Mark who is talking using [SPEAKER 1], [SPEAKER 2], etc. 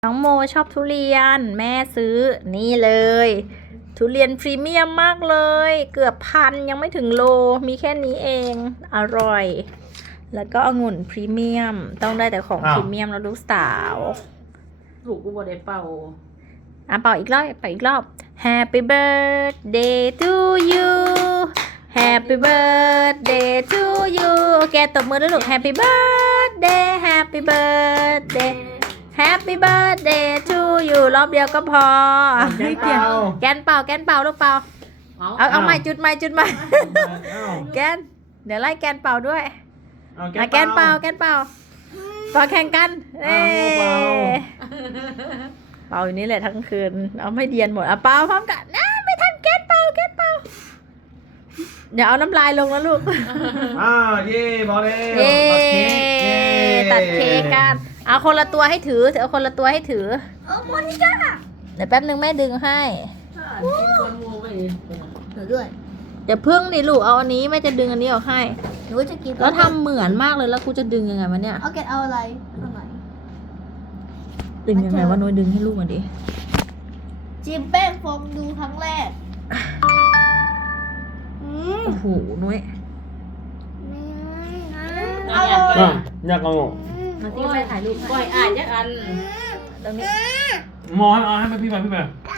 [SPEAKER 1] น้องโมชอบทุเรียนแม่ซื้อนี่เลยทุเรียนพรีเมียมมากเลยเกือบพันยังไม่ถึงโลมีแค่นี้เองอร่อยแล้วก็องุ่นพรีเมียมต้องได้แต่ของพรีเมียมแล้วลูกสาว
[SPEAKER 2] ลูกกูบ่ได้เป่า
[SPEAKER 1] เป่าอีกรอบเป่าอีกรอบ Happy birthday to you Happy birthday to you แกตบมือด้วยลูก Happy birthday Happy birthday Happy birthday to you รอบเดียวก็พอ
[SPEAKER 3] แกนเป่า
[SPEAKER 1] แกนเป่าลูกเป่าเอาใหม่จุดใหม่แกนเดี๋ยวไล่แกนเป่าด้วยแกนเป่าแข่งกันเป่าอยู่นี่แหละทั้งคืนเอาไม่เดียนหมดเป่าพร้อมกันนะไม่ทันแกนเป่าเดี๋ยวเอาน้ำลายลงแล้วลูก
[SPEAKER 3] เย่บอลเลย
[SPEAKER 1] เย้ตัดเค้กกันเอาคนละตัวให้ถือเอาคนละตัวให้ถือโมนิก้าเดี๋ยวแป๊บนึงแม่ดึงให้
[SPEAKER 2] กินก้อนงูไป
[SPEAKER 4] หนูด้วย
[SPEAKER 1] เดี๋ยวพึ่งดิลูกเอาอันนี้แม่จะดึงอันนี้ออกให้
[SPEAKER 4] หนูจะกิน
[SPEAKER 1] แล้วทำเหมือนมากเลยแล้วกูจะดึงยังไงวะเนี่ย
[SPEAKER 4] เอาแกะเอาอะไรเอาไหน
[SPEAKER 1] ดึงยังไงวะน้อยดึงให้ลูกมาดิ
[SPEAKER 4] จิมแป้งฟองดูครั้งแรก
[SPEAKER 1] โอ้โหน้อย
[SPEAKER 4] อร่อย
[SPEAKER 3] อยากเอา
[SPEAKER 2] มาที่ไปถ่ายรูปก้อยอ่านยักอัน
[SPEAKER 1] ตรงนี้
[SPEAKER 3] มองให้พี่ไป